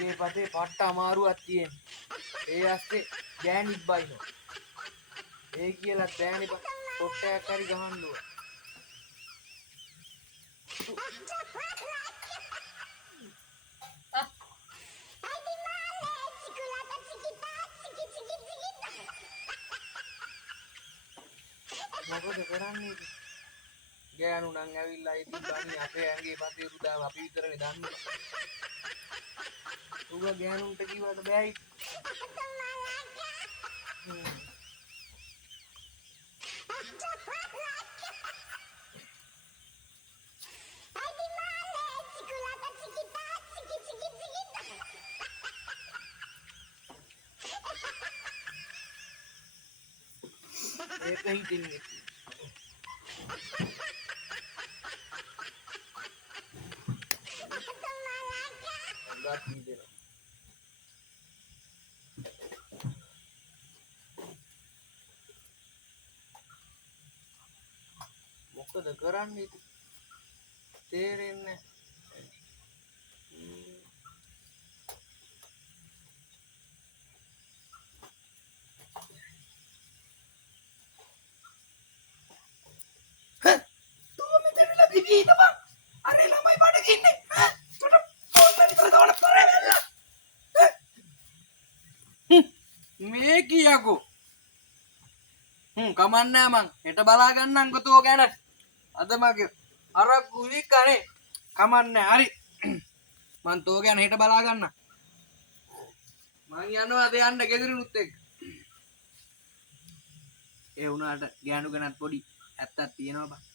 ඇඟේ පතේ පට්ට අමාරුවක් තියෙන. ඒ ඇස්සේ ගෑනිත් බයිනෝ. ඒ කියලා බෑනේ බං. පොට්ටයක් හරි ගහන්න ඕන. මොකද කරන්නේ? ගෑනු නම් ඇවිල්ලා ඉතින් බණි අපේ ඇඟේ පතේ රුදාව අපි විතරනේ දන්නේ. ඌව ගෑනුන්ට කිව්වට බෑයි. ඒක හිතින්නේ. අගත් හිතෙනවා. මොකද කරන්නේ ඉතින්? තේරෙන්නේ මේ කියකෝ. කමන්නෑ මං හෙට බලා ගන්නම්කො තෝ ගැන. අද මගේ අරක්කු වික්කනේ. කමන්නෑ හරි. මං තෝ ගැන හෙට බලා ගන්න. මං යනවා අද යන්න ගෙදරිනුත් එක්ක. ඒ වුණාට ගෑනු ගැනත් පොඩි ඇත්තක් තියෙනවා බං.